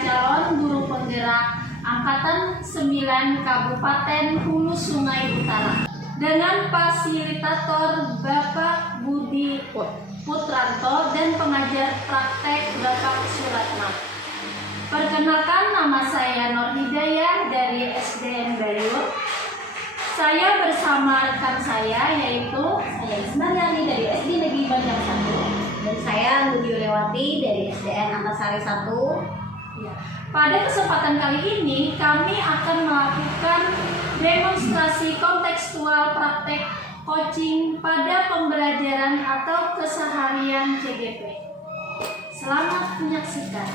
calon guru penggerak Angkatan 9 Kabupaten Hulu Sungai Utara dengan fasilitator Bapak Budi Putranto dan pengajar praktek Bapak Suratma. Perkenalkan, nama saya Nur Hidayah dari SDN Bayur. Saya bersama rekan saya yaitu Saya Ismaryani dari SD Negeri Banjar 1 dan saya Ludi Lewati dari SDN Antasari 1. Ya. Pada kesempatan kali ini kami akan melakukan demonstrasi kontekstual praktek coaching pada pembelajaran atau keseharian CGP. Selamat menyaksikan.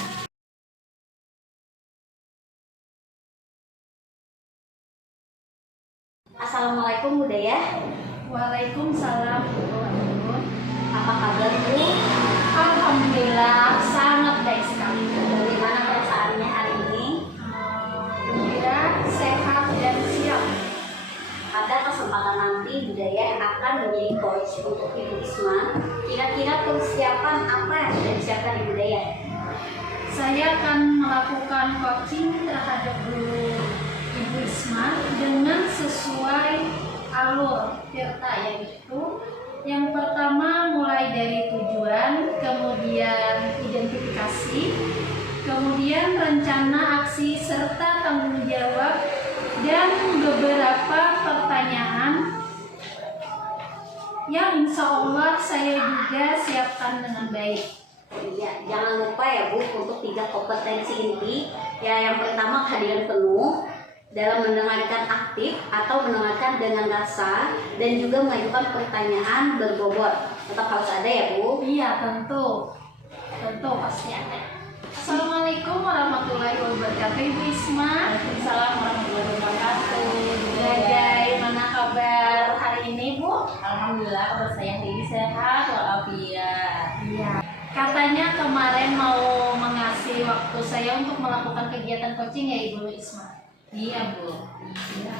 Assalamualaikum Bunda ya. Waalaikumsalam. Apa kabar Bu? Alhamdulillah sangat baik sekali. Bagaimana perasaannya hari ini? Gembira, sehat dan siap. Pada kesempatan nanti Bunda ya akan menjadi coach untuk Ibu Isma. Kira-kira persiapan apa yang sudah disiapkan Ibu ya? Saya akan melakukan coaching terhadap guru Ibu Isma dengan sesuai alur Tirta, yaitu yang pertama mulai dari tujuan, kemudian identifikasi, kemudian rencana aksi serta tanggung jawab, dan beberapa pertanyaan yang insya Allah saya juga siapkan dengan baik. Iya, jangan lupa ya Bu untuk 3 kompetensi inti. Ya, yang pertama kehadiran penuh dalam mendengarkan aktif atau mendengarkan dengan rasa dan juga mengajukan pertanyaan berbobot. Tetap harus ada ya Bu. Iya, tentu pasti ada. Assalamualaikum warahmatullahi wabarakatuh, Ibu Isma. Waalaikumsalam warahmatullahi wabarakatuh. Bagaimana kabar hari ini, Bu? Alhamdulillah kabar saya hari ini sehat walafiat. Iya. Katanya kemarin mau mengasih waktu saya untuk melakukan kegiatan coaching ya Ibu Isma. Iya Bu. Iya.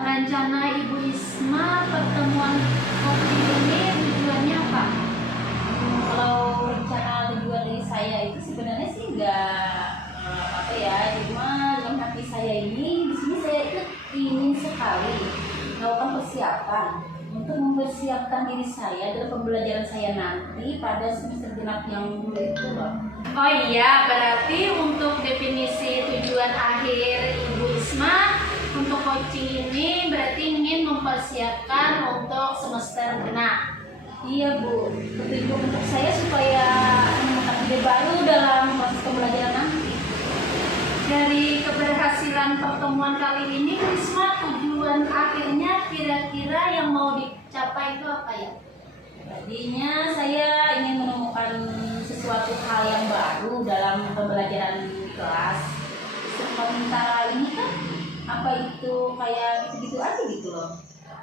Rencana Ibu Isma pertemuan coaching ini tujuannya apa? Kalau rencana tujuan dari saya itu sebenarnya sih nggak apa ya, cuma dalam hati saya ini di sini saya itu ingin sekali melakukan persiapan untuk mempersiapkan diri saya dalam pembelajaran saya nanti pada semester genap yang dulu itu loh. Oh iya, berarti untuk definisi tujuan akhir Ibu Isma untuk coaching ini berarti ingin mempersiapkan untuk semester genap. Iya Bu, petunjuk untuk saya supaya menemukan ide baru dalam proses pembelajaran nanti. Dari keberhasilan pertemuan kali ini, Bu Isma, tujuan akhirnya kira-kira yang mau dicapai itu apa ya? Tadinya saya ingin menemukan sesuatu hal yang baru dalam pembelajaran di kelas. Sementara ini kan apa itu kayak gitu-gitu aja gitu loh.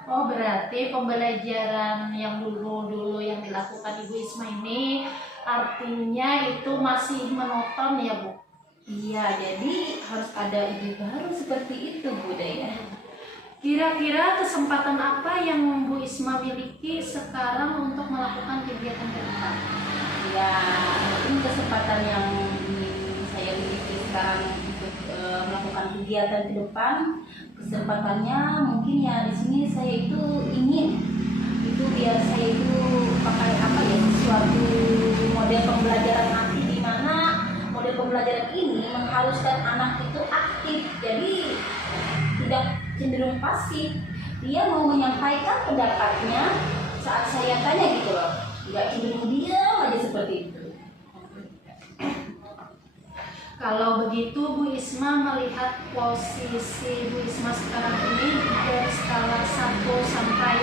Oh, berarti pembelajaran yang dulu yang dilakukan Ibu Isma ini artinya itu masih monoton ya Bu? Iya, jadi harus ada ide baru seperti itu Bu ya. Kira-kira kesempatan apa yang Bu Isma miliki sekarang untuk melakukan kegiatan ke depan? Ya, mungkin kesempatan yang saya miliki sekarang untuk melakukan kegiatan ke depan, kesempatannya mungkin ya di sini saya itu ingin itu biar saya itu pakai apa ya, sesuatu model pembelajaran nanti di mana model pembelajaran ini mengharuskan anak itu aktif, jadi tidak cenderung pasif. Dia mau menyampaikan pendapatnya saat saya tanya gitu loh, nggak cenderung diam aja seperti itu. Kalau begitu Bu Isma melihat posisi Bu Isma sekarang ini dari skala 1 sampai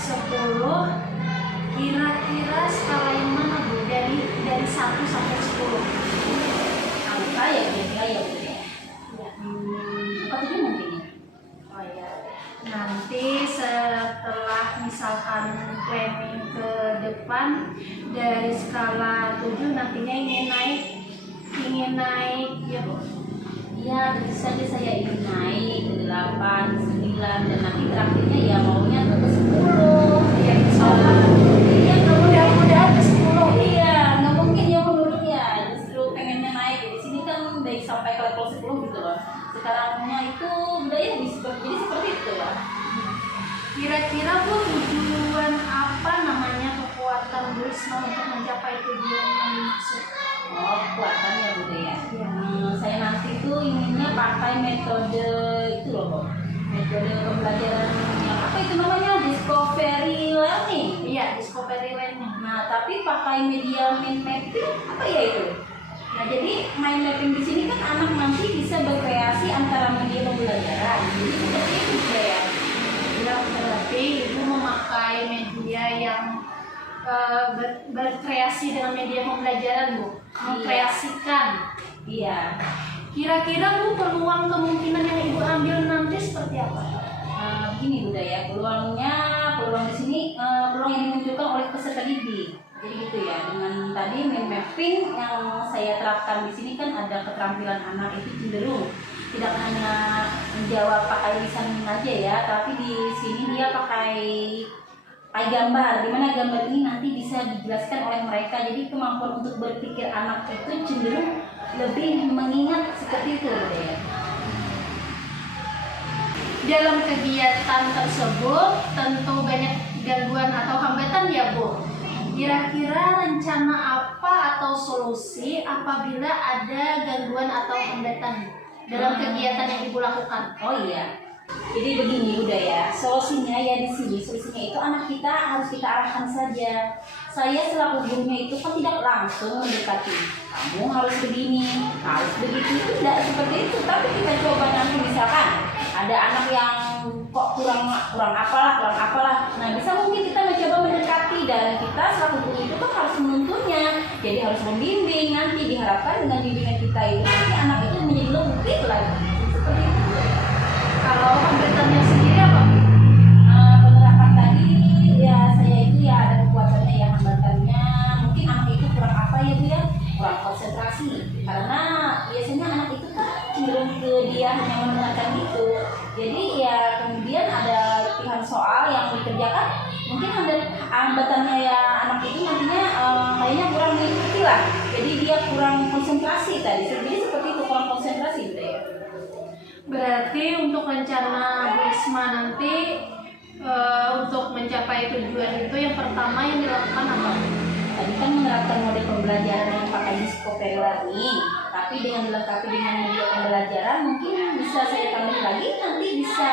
10, kira-kira skala yang mana Bu? Dari 1 sampai 10. Angka ya kira-kira ya Bu ya. Apa tuh mungkin ya? Oh ya. Nanti setelah misalkan planning ke depan dari skala 7 nantinya ingin naik ya Bu? Iya, tentu saja saya ingin naik ke 8, 9 dan nanti terakhirnya ya maunya tuh ke 10. Ya insya Allah. Iya, Mudah-mudahan ke 10. iya, nggak mungkin ya menurutnya. Justru pengennya naik. Di sini kan udah sampai ke level 10 gitu loh. Sekarangnya itu budaya jadi seperti itu ya. Kira-kira Bu, tujuan apa namanya kekuatan Bu Risma untuk mencapai tujuan yang dimaksud? Oh, kekuatan ya budaya. Iya. Saya nanti tuh inginnya pakai metode itu loh, Bu. Metode pembelajaran yang apa itu namanya, discovery learning. Iya, discovery learning. Nah, tapi pakai media mind mapping apa ya itu? Nah, jadi mind mapping di sini kan anak nanti bisa berkreasi antara media pembelajaran. Jadi seperti itu ya. Ya, berarti Ibu memakai media yang berkreasi dengan media pembelajaran, Bu. Mengkreasikan. Iya. Kira-kira Bu, peluang kemungkinan yang Ibu ambil nanti seperti apa? Begini budaya, peluang di sini peluang yang dimunculkan oleh peserta didik. Jadi gitu ya, dengan tadi mind mapping yang saya terapkan di sini kan ada keterampilan anak itu cenderung tidak hanya menjawab pakai lisan aja ya, tapi di sini dia pakai gambar, dimana gambar ini nanti bisa dijelaskan oleh mereka. Jadi kemampuan untuk berpikir anak itu cenderung lebih mengingat seperti itu ya. Dalam kegiatan tersebut tentu banyak gangguan atau hambatan ya Bu. Kira-kira rencana apa atau solusi apabila ada gangguan atau hambatan dalam kegiatan yang Ibu lakukan? Oh iya. Jadi begini udah ya, solusinya ya di sini. Solusinya itu anak kita harus kita arahkan saja. Saya selaku gurunya itu kan tidak langsung mendekati. Kamu harus begini, harus begitu. Itu tidak seperti itu. Tapi kita coba nanti misalkan ada anak yang kok kurang apalah. Nah, bisa mungkin kita mencoba mendekati, dan kita selaku guru itu kan harus menuntunnya. Jadi harus membimbing. Nanti diharapkan dengan bimbingan kita itu nanti anak itu menjadi lebih lagi. Seperti itu. Kalau hambatannya sendiri apa? Penerapan tadi ya saya itu ya ada kekuatannya ya, hambatannya mungkin anak itu kurang apa ya Bu ya, kurang konsentrasi, karena biasanya anak itu kan cenderung ke dia hanya mendengarkan gitu. Jadi ya kemudian ada latihan soal yang dikerjakan, mungkin hambatannya ya anak itu nantinya kayaknya kurang mengikuti lah, jadi dia kurang konsentrasi tadi. Jadi seperti itu, kurang konsentrasi gitu ya. Berarti untuk rencana Bu Risma nanti untuk mencapai tujuan itu yang pertama yang dilakukan apa? Tadi kan menerapkan model pembelajaran yang pakai discovery learning, tapi dengan dilengkapi dengan media pembelajaran mungkin bisa saya tambah lagi, nanti bisa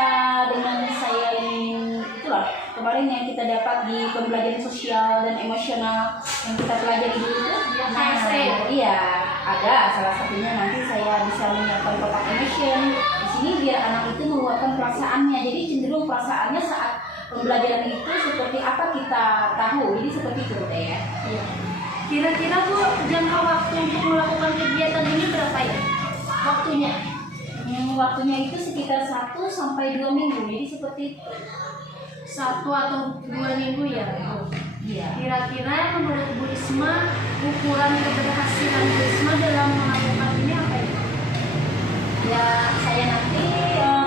dengan saya ingin itulah kemarin yang kita dapat di pembelajaran sosial dan emosional yang kita pelajari dulu itu. KSE. Iya, ada salah satunya nanti saya bisa menyiapkan kotak emotion di sini biar anak itu meluapkan perasaannya. Jadi cenderung perasaannya saat pembelajaran itu seperti apa kita tahu. Jadi seperti itu ya. Iya. Kira-kira Bu, jangka waktu untuk melakukan kegiatan ini berapa ya? Waktunya? Waktunya itu sekitar 1 sampai 2 minggu. Jadi seperti itu. 1 atau 2 minggu ya? Iya. Kira-kira menurut Bu Risma, ukuran keberhasilan Bu Risma dalam melakukan ini apa ya? Ya saya nanti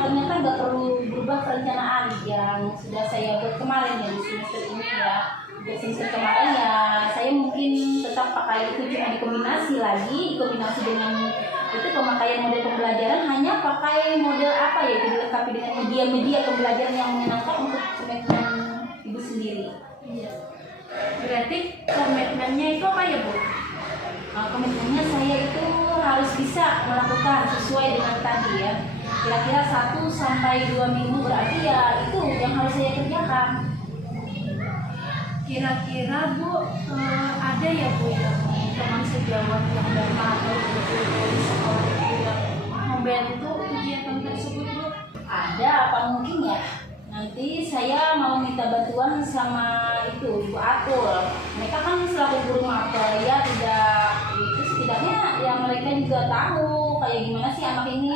ternyata nggak perlu berubah perencanaan yang sudah saya buat kemarin ya di semester ini ya. Di semester kemarin ya saya mungkin tetap pakai itu, cuma dikombinasi dengan itu pemakaian model pembelajaran, hanya pakai model apa ya, itu dilengkapi dengan media-media pembelajaran yang menyenangkan untuk komitmen ibu sendiri. Iya. Berarti komitmennya itu apa ya Bu? Komitmennya saya itu harus bisa melakukan sesuai dengan tadi ya. Kira-kira 1 sampai 2 minggu, berarti ya itu yang harus saya kerjakan. Kira-kira Bu, ada ya Bu yang teman sejawat yang atau guru di sekolah itu yang membantu kegiatan tersebut Bu? Ada apa mungkin ya? Nanti saya mau minta bantuan sama itu Ibu Atul. Mereka kan selaku guru mapel ya, tidak itu setidaknya ya mereka juga tahu kayak gimana sih anak ini.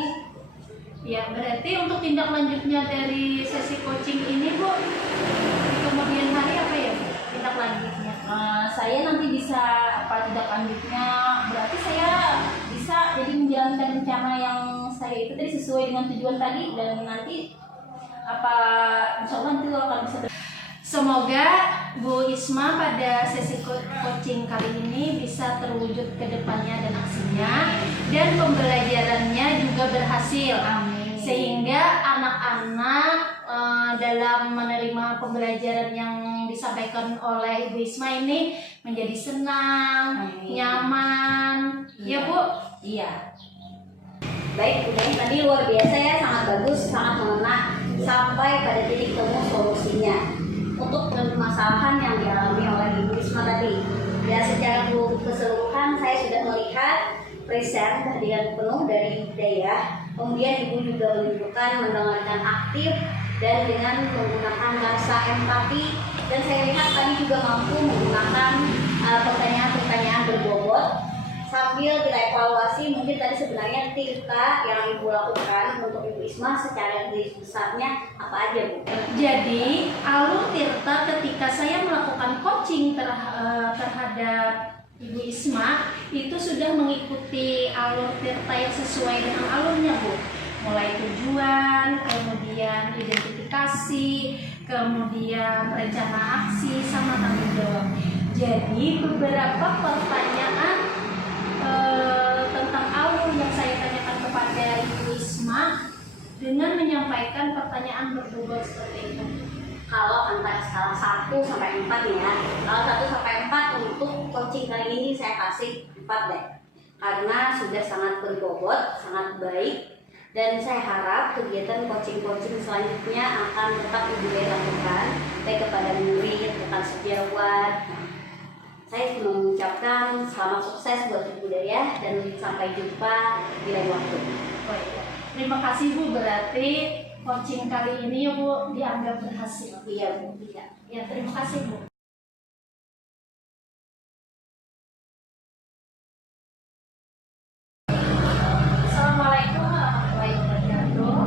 Ya, berarti untuk tindak lanjutnya dari sesi coaching ini Bu, di kemudian hari apa ya Bu? Tindak lanjutnya? Saya nanti bisa apa tindak lanjutnya, berarti saya bisa jadi menjalankan rencana yang saya itu tadi sesuai dengan tujuan tadi, dan nanti apa insya Allah nanti akan bisa. Semoga Bu Isma pada sesi coaching kali ini bisa terwujud ke depannya dan aksinya, dan pembelajarannya juga berhasil. Amin. Sehingga anak-anak dalam menerima pembelajaran yang disampaikan oleh Ibu Isma ini menjadi senang, Amin. nyaman, ya Bu? Iya. Baik, Bunda, tadi luar biasa ya, sangat bagus, sangat mengena sampai pada titik temu solusinya untuk permasalahan yang dialami oleh Ibu Isma tadi. Ya, secara keseluruhan saya sudah melihat present kehadiran penuh dari Hidayah. Kemudian Ibu juga menunjukkan mendengarkan aktif dan dengan menggunakan rasa empati, dan saya lihat tadi juga mampu menggunakan pertanyaan-pertanyaan berbobot sambil kita evaluasi mungkin tadi sebenarnya tirta yang Ibu lakukan untuk Ibu Isma secara garis besarnya apa aja, Bu? Jadi alur tirta ketika saya melakukan coaching terhadap Ibu Isma itu sudah mengikuti alur tirta yang sesuai dengan alurnya, Bu. Mulai tujuan, kemudian identifikasi, kemudian rencana aksi, sama tanggung jawab. Jadi beberapa pertanyaan tentang alur yang saya tanyakan kepada Ibu Isma dengan menyampaikan pertanyaan berbobot seperti itu. Kalau antara skala 1 sampai 4 nih ya, kalau 1 sampai 4 untuk coaching kali ini saya kasih 4 deh, karena sudah sangat berbobot, sangat baik, dan saya harap kegiatan coaching-coaching selanjutnya akan tetap Ibu lakukan baik kepada murid, rekan sejawat. Saya mengucapkan selamat sukses buat Ibu Daya dan sampai jumpa di lain waktu. Oh, iya. Terima kasih Bu, berarti coaching kali ini ya Bu dianggap berhasil. Iya, Bu. Iya. Ya, terima kasih Bu. Assalamualaikum warahmatullahi wabarakatuh.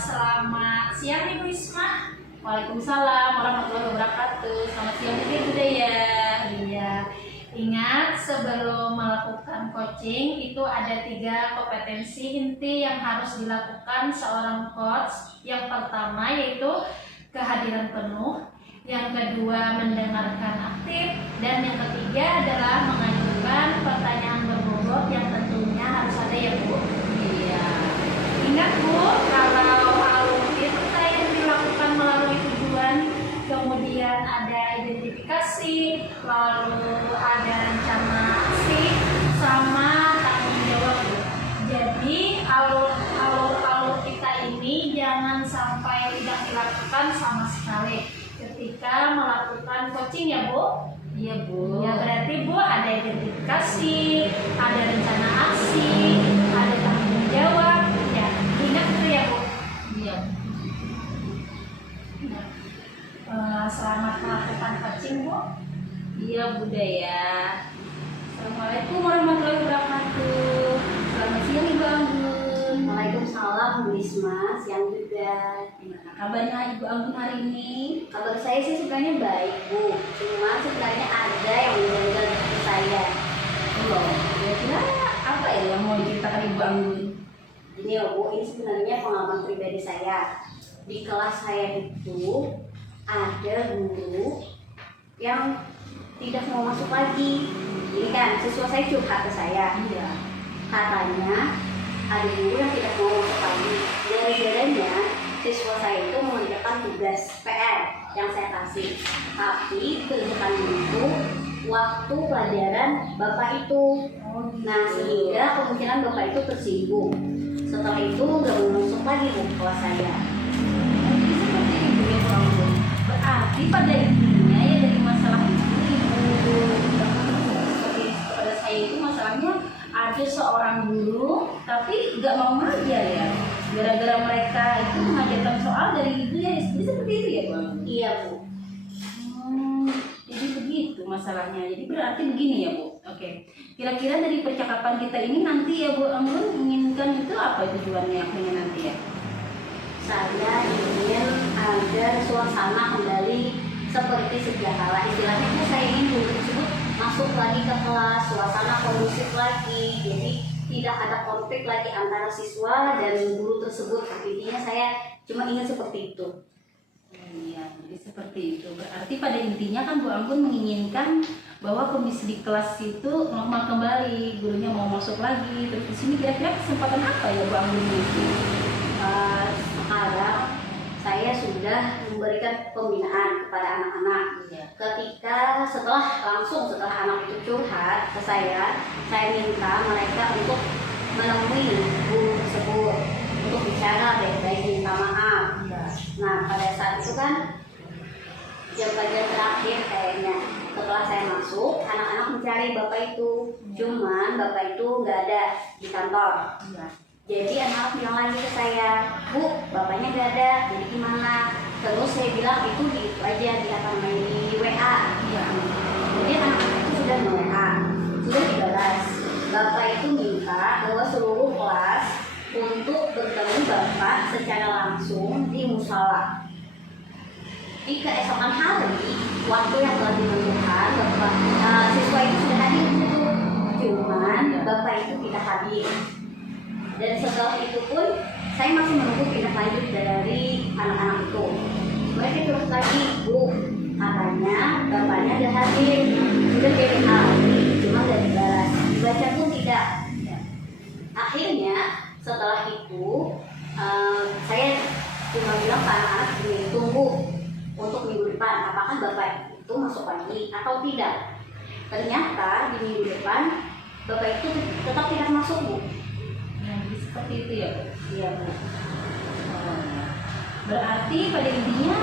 Selamat siang Ibu Isma. Waalaikumsalam warahmatullahi wabarakatuh. Selamat siang juga Ibu Daya. Iya, ingat sebelum melakukan coaching itu ada 3 kompetensi inti yang harus dilakukan seorang coach. Yang pertama yaitu kehadiran penuh, yang kedua mendengarkan aktif, dan yang ketiga adalah mengajukan pertanyaan berbobot yang tentunya harus ada ya Bu. Iya. Ingat Bu, kalau alur tirta yang dilakukan melalui tujuan, kemudian ada identifikasi, lalu ada rencana aksi, sama tanggung jawab Bu. Jadi alur kita ini jangan sampai tidak dilakukan sama sekali ketika melakukan coaching ya Bu. Iya, Bu. Ya berarti Bu ada identifikasi, ada rencana aksi, ada tanggung jawab. Ya, ingat itu ya Bu. Iya. Selamat melakukan coaching Bu. Iya, Bu Daya. Assalamualaikum warahmatullahi wabarakatuh. Selamat siang Ibu Anggun. Waalaikumsalam Bu Isma. Siang juga. Gimana kabarnya Ibu Anggun hari ini? Kabar saya sih sebenarnya baik, Bu. Cuma sebenarnya ada yang menjengkel di saya. Loh, kira-kira apa ya yang mau diceritakan Ibu Anggun? Ini ya Bu, ini sebenarnya pengalaman pribadi saya. Di kelas saya itu ada guru yang tidak mau masuk lagi. Ini kan siswa saya curhat ke saya. Iya. Katanya ada guru yang tidak mau masuk lagi. Gara-garanya siswa saya itu mengerjakan tugas PR yang saya kasih. Tapi kerjakan itu waktu pelajaran Bapak itu. Nah, sehingga kemungkinan Bapak itu tersinggung. Setelah itu nggak mau masuk lagi ke kelas saya. Jadi seperti itu ya Bu Anggun. Berarti pada intinya ya dari masalah itu Ibu seperti pada saya itu masalahnya ada seorang guru tapi nggak mau ngajar ya. Gara-gara mereka itu mengajarkan soal dari Ibu ya. Jadi seperti itu ya Bu Anggun? Iya Bu. Jadi begitu masalahnya. Jadi berarti begini ya Bu. Oke. Kira-kira dari percakapan kita ini nanti ya Bu Anggun menginginkan itu apa tujuannya nanti ya? Saya ingin agar suasana kembali seperti sedia kala. Istilahnya itu saya ingin guru tersebut masuk lagi ke kelas, suasana kondusif lagi. Jadi tidak ada konflik lagi antara siswa dan guru tersebut. Intinya saya cuma ingin seperti itu. Iya, jadi seperti itu. Berarti pada intinya kan Bu Anggun menginginkan bahwa kondisi di kelas itu normal kembali, gurunya mau masuk lagi. Terus di sini kira-kira kesempatan apa ya Bu Anggun itu? Sekarang saya sudah memberikan pembinaan kepada anak-anak. Iya. Ketika setelah anak itu curhat ke saya minta mereka untuk menemui guru tersebut untuk bicara baik-baik, minta maaf. Iya. Nah, pada saat itu kan jam pelajaran terakhir kayaknya, setelah saya masuk, anak-anak mencari bapak itu, cuman bapak itu nggak ada di kantor. Iya. Jadi anak-anak bilang lagi ke saya, Bu, bapaknya nggak ada, jadi gimana? Terus saya bilang itu di aja di WA. Iya. Jadi anak-anak itu sudah WA, sudah dibalas. Bapak itu minta bahwa seluruh kelas untuk bertemu bapak secara langsung di musola. Di keesokan hari, waktu yang telah ditentukan, bapak siswa itu sudah hadir di situ, cuman bapak itu tidak hadir. Dan setelah itu pun saya masih menunggu tindak lanjut dari anak-anak itu. Mereka terus lagi, Bu, katanya bapaknya udah hadir, sudah WA, cuma nggak dibalas, dibaca pun tidak. Akhirnya setelah itu saya cuma bilang ke anak-anak gini, tunggu untuk minggu depan apakah bapak itu masuk lagi atau tidak. Ternyata di minggu depan bapak itu tetap tidak masuk, Bu. Jadi seperti itu ya Bu? Iya, Bu. Oh, ya. Berarti pada intinya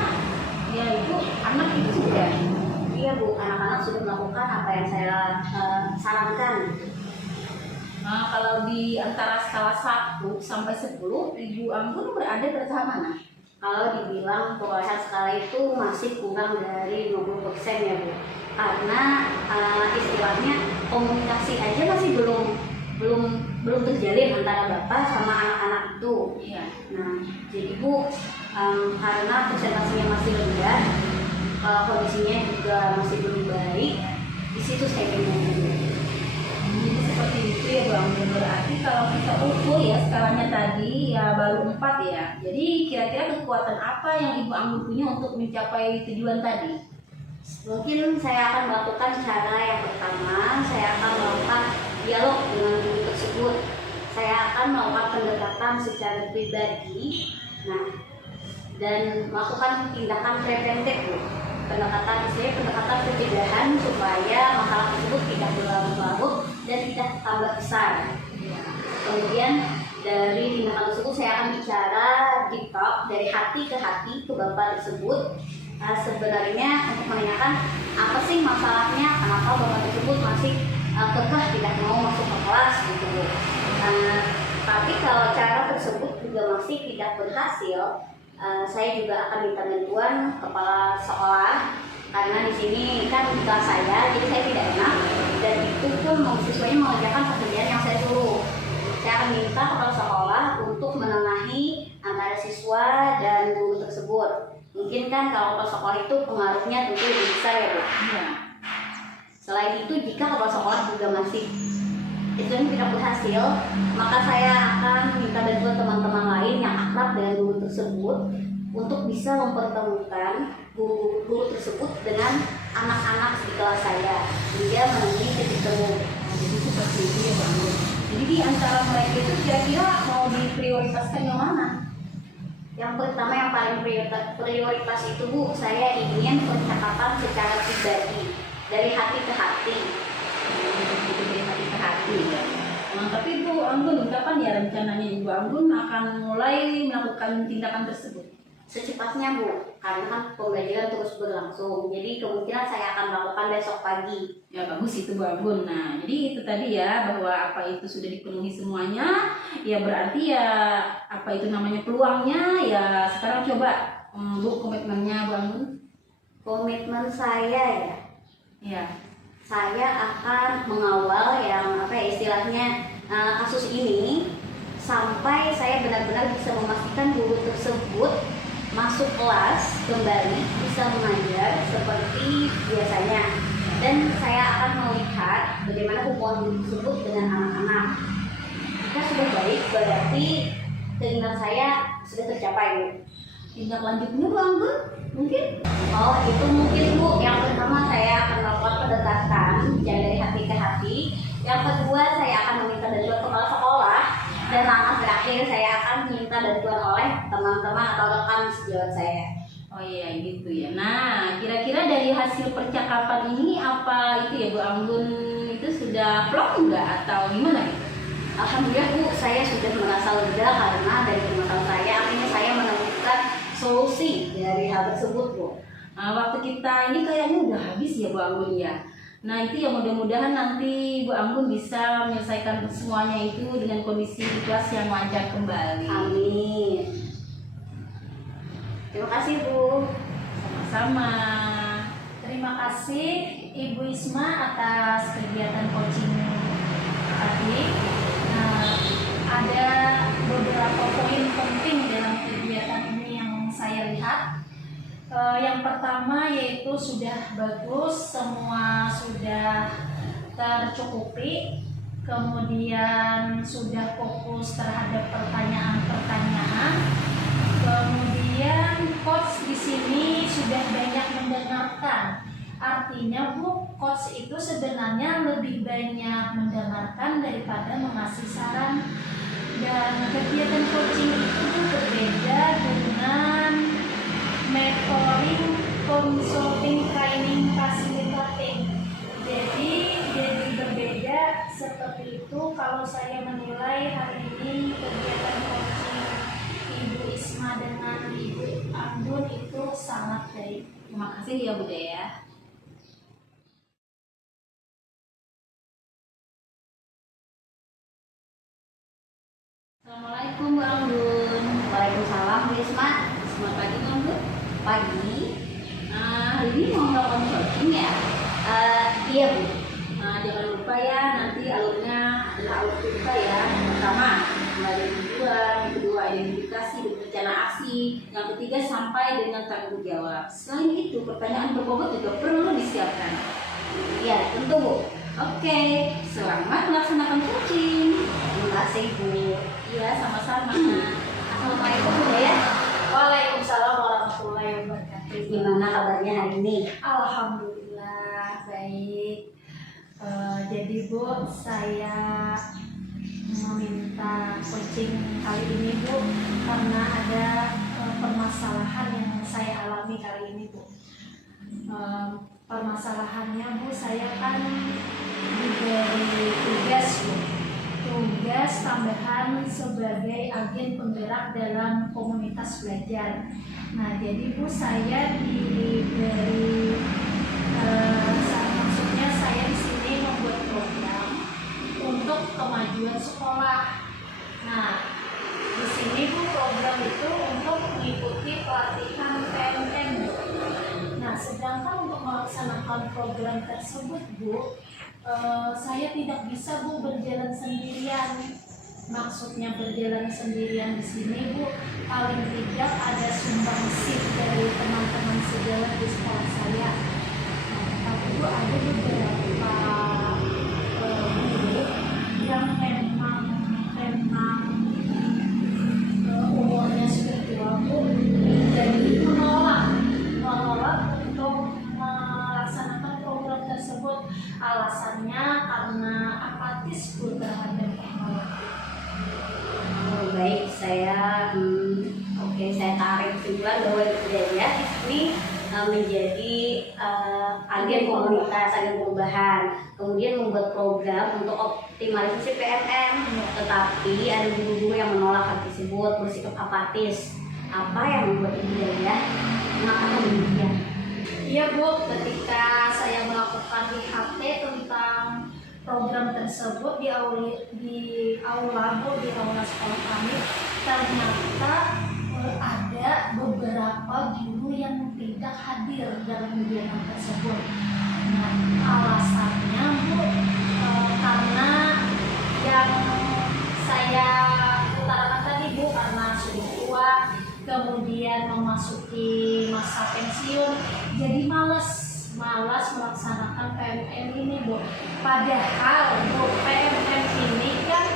ya itu anak itu sudah. Iya, Bu, anak-anak sudah melakukan apa yang saya sarankan. Nah, kalau di antara skala 1 sampai 10, Ibu Anggun berada pada tahap mana? Kalau dibilang perolehan skala itu masih kurang dari 50% ya, Bu. Karena istilahnya komunikasi aja masih belum terjalin antara bapak sama anak-anak itu. Iya. Nah, jadi Bu, karena presentasinya masih rendah, kondisinya juga masih belum baik, di situ saya bingung. Jadi seperti itu ya Bu Anggun. Berarti kalau kita ukur ya skalanya tadi ya baru 4 ya. Jadi kira-kira kekuatan apa yang Ibu Anggun punya untuk mencapai tujuan tadi? Mungkin saya akan melakukan cara yang pertama, saya akan melakukan dialog dengan guru tersebut. Saya akan melakukan pendekatan secara pribadi, dan melakukan tindakan preventif, Bu. Pendekatan pencegahan supaya masalah tersebut tidak berlarut-larut dan tidak tambah besar. Kemudian dari tindakan tersebut saya akan bicara deep talk dari hati ke bapak tersebut. Sebenarnya untuk menanyakan apa sih masalahnya, kenapa bapak tersebut masih kekeh tidak mau masuk ke kelas gitu. Tapi kalau cara tersebut juga masih tidak berhasil, saya juga akan minta bantuan kepala sekolah, karena di sini kan di kelas saya, jadi saya tidak enak, dan itu pun siswanya mengerjakan pekerjaan yang saya suruh. Saya akan minta kepala sekolah untuk menengahi antara siswa dan guru tersebut. Mungkin kan kalau kepala sekolah itu pengaruhnya tentu lebih besar ya, Bu. Iya. Selain itu, jika kepala sekolah juga masih itu tidak berhasil, maka saya akan minta bantuan teman-teman lain yang akrab dengan guru tersebut untuk bisa mempertemukan guru tersebut dengan anak-anak di kelas saya hingga menemui titik temu. Jadi seperti itu ya Bu Anggun. Jadi di antara mereka itu kira-kira mau diprioritaskan yang mana? Yang pertama, yang paling prioritas itu, Bu, saya ingin percakapan secara pribadi dari hati ke hati. Itu dari hati ke hati ya. Nah, tapi Bu Anggun, kapan ya rencananya Ibu Anggun akan mulai melakukan tindakan tersebut? Secepatnya, Bu, karena kan pembelajaran terus berlangsung. Jadi kemungkinan saya akan melakukan besok pagi. Ya bagus itu Bu Anggun. Nah jadi itu tadi ya, bahwa apa itu sudah dipenuhi semuanya, ya berarti ya apa itu namanya peluangnya ya sekarang coba Bu komitmennya Bu Anggun. Komitmen saya Ya. saya akan mengawal yang istilahnya kasus ini sampai saya benar-benar bisa memastikan guru tersebut masuk kelas kembali, bisa mengajar seperti biasanya, dan saya akan melihat bagaimana hubungan guru tersebut dengan anak-anak. Jika sudah baik, berarti keinginan saya sudah tercapai, Bu. Tindak lanjutnya Bu Anggun Mungkin? Oh, itu mungkin Bu. Yang pertama saya akan melakukan pendekatan yang dari hati ke hati. Yang kedua saya akan meminta bantuan kepala sekolah. Dan langkah terakhir saya akan minta bantuan oleh teman-teman atau rekan sejawat saya. Oh iya gitu ya. Nah, kira-kira dari hasil percakapan ini apa itu ya Bu Anggun itu sudah plong enggak atau gimana gitu? Alhamdulillah Bu, saya sudah merasa lega karena dari permasalahan saya akhirnya saya menemukan solusi dari hal tersebut Bu. Nah, waktu kita ini kayaknya udah habis ya Bu Anggun ya. Nah itu ya mudah-mudahan nanti Bu Anggun bisa menyelesaikan semuanya itu dengan kondisi kelas yang lancar kembali. Amin. Terima kasih Bu. Sama-sama. Terima kasih Ibu Isma atas kegiatan coaching tadi. Nah, ada beberapa poin penting dalam kegiatan ini yang saya lihat. Yang pertama yaitu sudah bagus, semua sudah tercukupi, kemudian sudah fokus terhadap pertanyaan-pertanyaan, kemudian coach di sini sudah banyak mendengarkan. Artinya Bu, coach itu sebenarnya lebih banyak mendengarkan daripada mengasih saran. Dan kegiatan coaching itu berbeda dengan mentoring, consulting, training, facilitating. Jadi berbeda seperti itu. Kalau saya menilai hari ini kegiatan coaching Ibu Isma dengan Ibu Anggun itu sangat baik. Terima kasih ya Bu ya. Assalamualaikum Bu Anggun. Waalaikumsalam Bu Isma. Selamat pagi Bu Anggun. Pagi. Hari ini mau melakukan coaching ya? Iya Bu. Jangan lupa ya nanti alurnya adalah alur terbuka ya. Pertama, mulai tujuan, yang kedua identifikasi dan rencana aksi, yang ketiga sampai dengan tanggung jawab. Selain itu, pertanyaan berbobot juga perlu disiapkan. Iya tentu Bu. Oke, selamat melaksanakan coaching. Terima kasih Bu. Iya, sama-sama. Assalamualaikum Bu ya. Waalaikumsalam warahmatullahi wabarakatuh. Gimana kabarnya hari ini? Alhamdulillah baik. Jadi Bu, saya meminta coaching kali ini Bu karena ada permasalahan yang saya alami kali ini Bu. Permasalahannya Bu, saya kan diberi tugas Bu, tugas tambahan sebagai agen penggerak dalam komunitas belajar. Nah jadi Bu, saya diberi maksudnya saya di sini membuat program untuk kemajuan sekolah. Nah di sini Bu, program itu untuk mengikuti pelatihan PMM Bu. Nah, sedangkan untuk melaksanakan program tersebut, Bu, saya tidak bisa Bu berjalan sendirian. Maksudnya berjalan sendirian di sini, Bu, paling tidak ada sumbangsih dari teman-teman sejawat di sekolah saya. Nah, tapi Bu, ada beberapa guru yang memang umurnya sudah tua, Bu, jadi menolak untuk melaksanakan program tersebut. Alasannya karena apatis Bu terhadap teknologi. Oh, baik, saya saya tarik kesimpulan bahwa ya ini menjadi agen komunitas, agen perubahan, kemudian membuat program untuk optimalisasi PMM, tetapi ada guru-guru yang menolak hal tersebut, bersikap apatis. Apa yang membuat Ibu ya mengatakan demikian? Iya Bu, ketika saya melakukan IHT tentang program tersebut di aula Bu, di aula sekolah kami, ternyata ada beberapa guru yang tidak hadir dalam kegiatan tersebut. Nah, alasannya Bu, karena yang saya utarakan tadi Bu, karena sudah tua, kemudian memasuki masa pensiun, jadi malas melaksanakan PMM ini Bu. Padahal Bu, PMM ini kan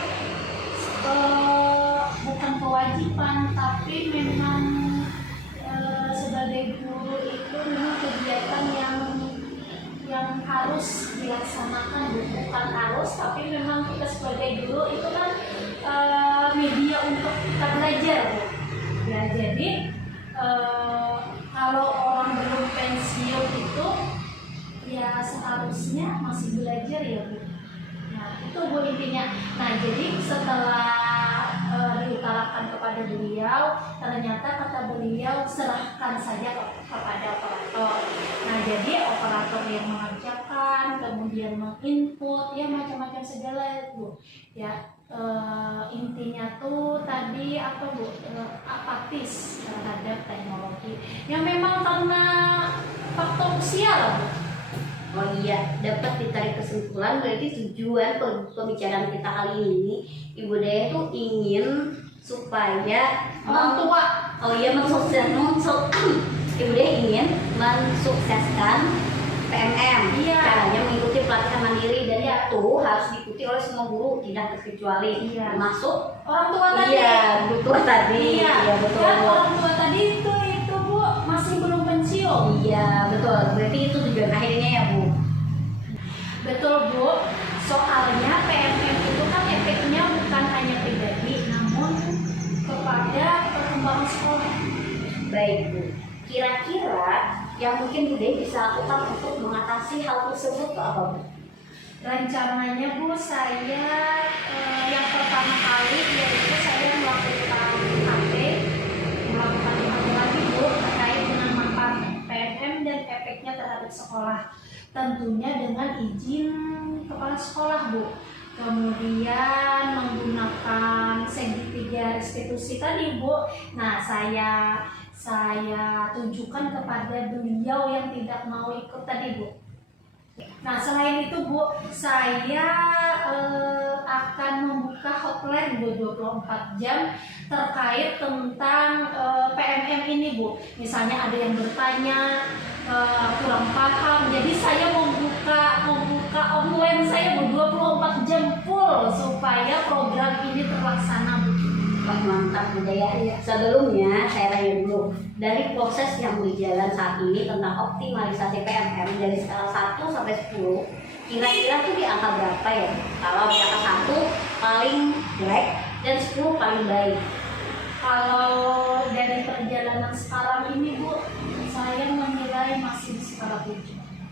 bukan kewajiban, tapi memang sebagai guru harus, tapi memang kita sebagai guru itu kan media untuk kita belajar, Bu. Ya, jadi kalau orang belum pensiun itu ya seharusnya masih belajar ya, Bu. Nah, itu Bu intinya. Nah, jadi setelah diutarakan kepada beliau, ternyata kata beliau serahkan saja kepada operator. Nah, jadi operator yang mengerjakan, kemudian menginput, ya macam-macam segala, Bu. Ya, intinya tuh tadi apa, Bu? Apatis terhadap teknologi. Yang memang karena faktor usia lah, Bu. Oh iya, dapat ditarik kesimpulan berarti tujuan pembicaraan kita kali ini Ibu Dea itu ingin supaya Orang tua. Oh iya, Ibu Dea ingin mensukseskan PMM. Iya. Caranya mengikuti pelatihan mandiri dan Iya. itu harus diikuti oleh semua guru tidak terkecuali, Iya. termasuk Orang tua tadi. Iya, guru tua tadi. Iya, Betul. kan orang tua tadi itu Bu masih belum pensiun. Iya, betul. Berarti itu tujuan akhirnya ya, Bu. Betul, Bu. Soalnya PMM itu kan efeknya bukan hanya pribadi, namun kepada perkembangan sekolah. Baik, Bu. Kira-kira yang mungkin Bu Dea bisa lakukan untuk mengatasi hal tersebut itu apa, Bu? Rencananya, Bu, saya yang pertama kali yaitu saya melakukan IHT lagi, Bu, terkait dengan manfaat PMM dan efeknya terhadap sekolah. Tentunya dengan izin kepala sekolah, Bu. Kemudian menggunakan segitiga restitusi tadi, Bu. Nah, saya tunjukkan kepada beliau yang tidak mau ikut tadi, Bu. Nah, selain itu, Bu, saya akan membuka hotline, Bu, 24 jam terkait tentang PMM ini, Bu. Misalnya ada yang bertanya kurang paham, jadi saya membuka online saya, Bu, 24 jam full supaya program ini terlaksana, Bu. Wah, mantap, Bu Dea. Sebelumnya saya tanya dulu, dari proses yang berjalan saat ini tentang optimalisasi PMM dari skala 1 sampai 10, kira-kira tuh di angka berapa ya? Kalau di angka 1 paling jelek dan 10 paling baik. Kalau dari perjalanan sekarang ini, Bu, saya menilai masih di skala 7.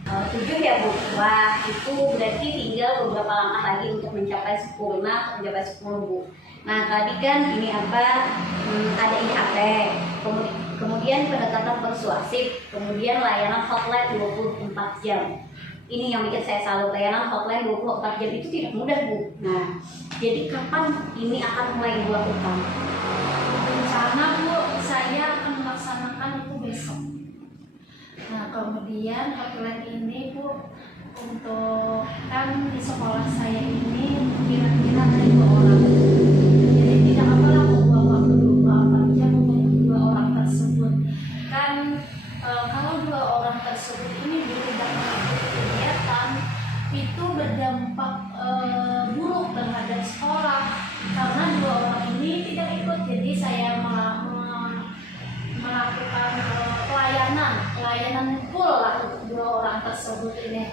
7 ya, Bu. Wah, itu berarti tinggal beberapa langkah lagi untuk mencapai sempurna, untuk mencapai 10, Bu. Nah, tadi kan ini apa? Ada IHT, kemudian pendekatan persuasif, kemudian layanan hotline 24 jam. Ini yang bikin saya salut, layanan hotline 24 jam itu tidak mudah, Bu. Nah, jadi kapan ini akan mulai dilakukan? Rencana, Bu, saya akan melaksanakan itu besok. Nah, kemudian hotline ini, Bu, untuk kan di sekolah saya ini kira-kira ada 2 orang. Jadi tidak apalah membuang waktu 24 jam untuk 2 orang tersebut. Kan kalau 2 orang tersebut ini tidak mengikuti kegiatan, itu berdampak buruk terhadap sekolah karena 2 orang ini tidak ikut. Jadi saya melakukan pelayanan full lah untuk 2 orang tersebut ini.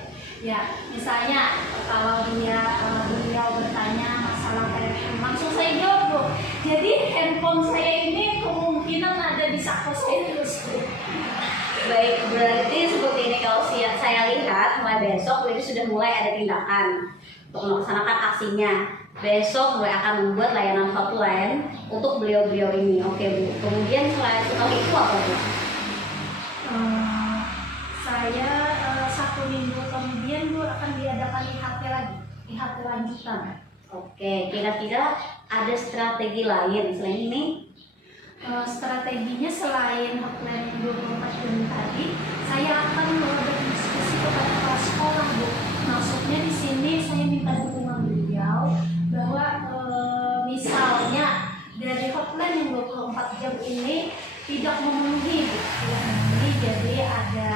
Ya, misalnya kalau beliau bertanya masalah PMM, langsung saya jawab, Bu. Jadi handphone saya ini kemungkinan ada di saku saya terus, Bu. Baik, berarti seperti ini kalau saya lihat mulai besok berarti sudah mulai ada tindakan untuk melaksanakan aksinya. Besok mulai akan membuat layanan hotline untuk beliau-beliau ini. Oke, Bu. Kemudian setelah itu apa, Bu? Saya 1 minggu kemudian, Bu, akan diadakan IHT lagi, IHT lanjutan. Oke, kira-kira ada strategi lain selain ini? Strateginya selain hotline 24 jam tadi, saya akan berdiskusi kepada kepala sekolah, Bu. Maksudnya di sini saya minta dukungan beliau bahwa misalnya dari hotline yang 24 jam ini tidak memenuhi, jadi ada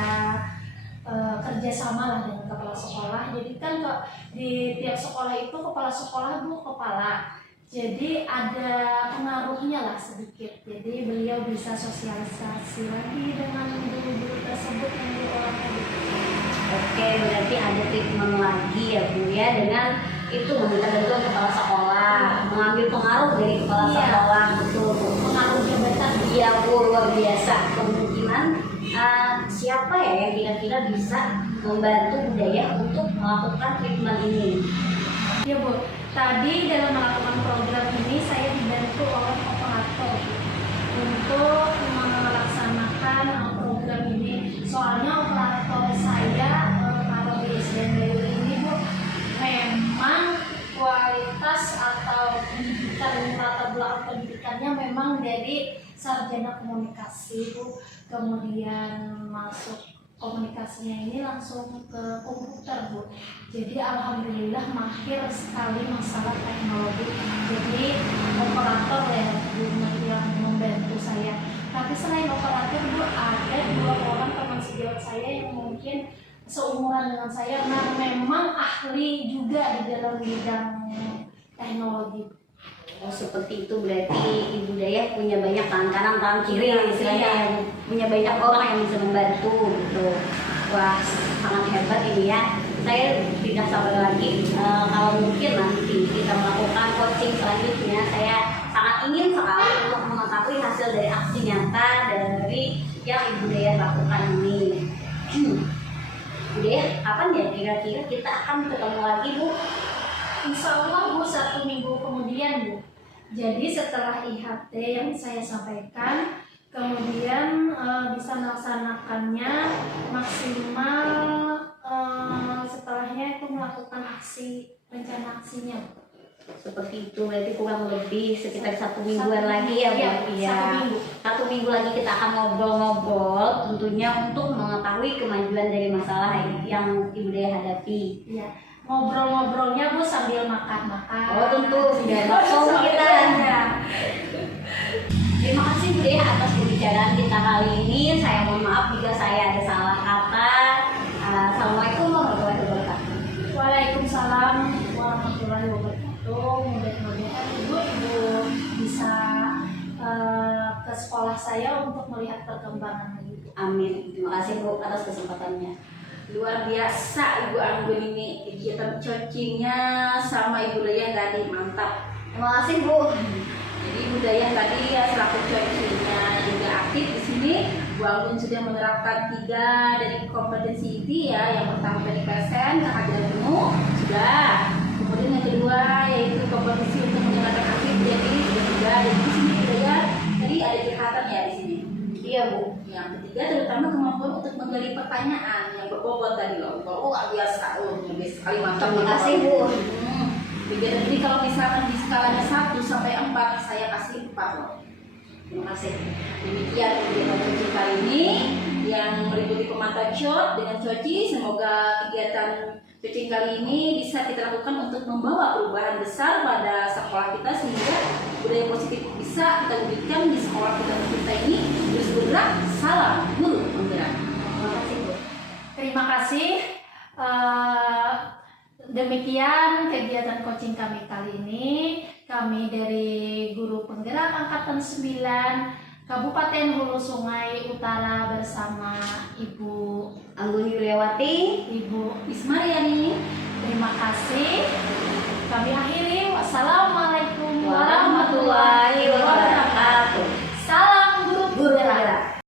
kerjasama lah dengan kepala sekolah. Jadi kan di tiap sekolah itu kepala sekolah, Bu, kepala. Jadi ada pengaruhnya lah sedikit. Jadi beliau bisa sosialisasi lagi dengan guru-guru tersebut yang diolah. Oke, berarti ada treatment lagi ya, Bu, ya, dengan itu meminta bantuan kepala sekolah, mengambil pengaruh dari kepala Iya. sekolah, betul Bu. Pengaruh jabatan. Iya Bu, luar biasa. Kemungkinan siapa ya yang kira-kira bisa membantu budaya untuk melakukan treatment ini? Ya Bu, tadi dalam melakukan program ini saya dibantu oleh operator untuk melaksanakan program ini. Soalnya operator saya kalau di SDN Dayuri ini Bu, memang kualitas atau pendidikan latar belakang pendidikannya memang dari sarjana komunikasi Bu, kemudian masuk komunikasinya ini langsung ke komputer Bu. Jadi alhamdulillah mahir sekali masalah teknologi. Jadi operator ya Bu yang membantu saya. Tapi selain operator Bu, ada 2 orang teman sejawat saya yang mungkin seumuran dengan saya, nah memang ahli juga di dalam bidang teknologi. Oh seperti itu, berarti Ibu Dayah punya banyak tangan kanan, tangan kiri istilahnya, Iya. yang punya banyak orang yang bisa membantu gitu. Wah sangat hebat ini ya. Saya tidak sabar lagi kalau mungkin nanti kita melakukan coaching selanjutnya. Saya sangat ingin sekali untuk mengetahui hasil dari aksi nyata dari yang Ibu Dayah lakukan ini. Ibu Dayah, kapan ya kira-kira kita akan ketemu lagi Bu? Insya Allah Bu, 1 minggu kemudian Bu. Jadi setelah IHT yang saya sampaikan, kemudian bisa melaksanakannya maksimal setelahnya itu melakukan rencana aksinya. Seperti itu, berarti kurang lebih sekitar 1 mingguan lagi ya Bu. Iya, Iya. 1 minggu. 1 minggu lagi kita akan ngobrol-ngobrol tentunya untuk mengetahui kemajuan dari masalah yang Ibu Dayah hadapi. Iya. Ngobrol-ngobrolnya Bu sambil makan-makan. Oh tentu, sudah langsung kita. Iya. Terima kasih Bu Dayah atas pembicaraan kita kali ini. Saya mohon maaf jika saya ada salah kata. Assalamualaikum warahmatullahi wabarakatuh. Waalaikumsalam warahmatullahi wabarakatuh. Mudah-mudahan Ibu bisa ke sekolah saya untuk melihat perkembangan Ibu. Amin. Terima kasih Bu atas kesempatannya. Luar biasa Ibu Anggun ini, kegiatan coachingnya sama Ibu Dayah tadi mantap. Terima kasih Bu. Jadi Ibu Dayah tadi ya selaku coachingnya juga aktif di sini. Bu Anggun sudah menerapkan 3 dari kompetensi inti ya. Yang pertama tadi PSN, kehadiran penuh sudah. Kemudian yang kedua yaitu kompetensi untuk menjalankan aktif jadi sudah. Jadi di sini Ibu Dayah tadi ada curhatan ya di sini. Iya Bu. Yang ketiga terutama kemampuan untuk menggali pertanyaan yang berbobot tadi loh. Luar biasa, lebih sekali mantap. Terima kasih Bu. Kegiatan ini kalau misalkan di skalanya 1 sampai 4 saya kasih 4 loh. Terima kasih. Demikian kegiatan coaching kali ini yang meliputi pemantauan shot dengan coaching. Semoga kegiatan coaching kali ini bisa kita lakukan untuk membawa perubahan besar pada sekolah kita sehingga budaya positif bisa kita wujudkan di sekolah kita ini. Terus bergerak, salam guru penggerak. Terima kasih Bu. Terima kasih. Demikian kegiatan coaching kami kali ini. Kami dari Guru Penggerak Angkatan 9 Kabupaten Hulu Sungai Utara bersama Ibu Anggun Yuliawati, Ibu Ismaryani. Terima kasih. Kami akhiri. Wassalamualaikum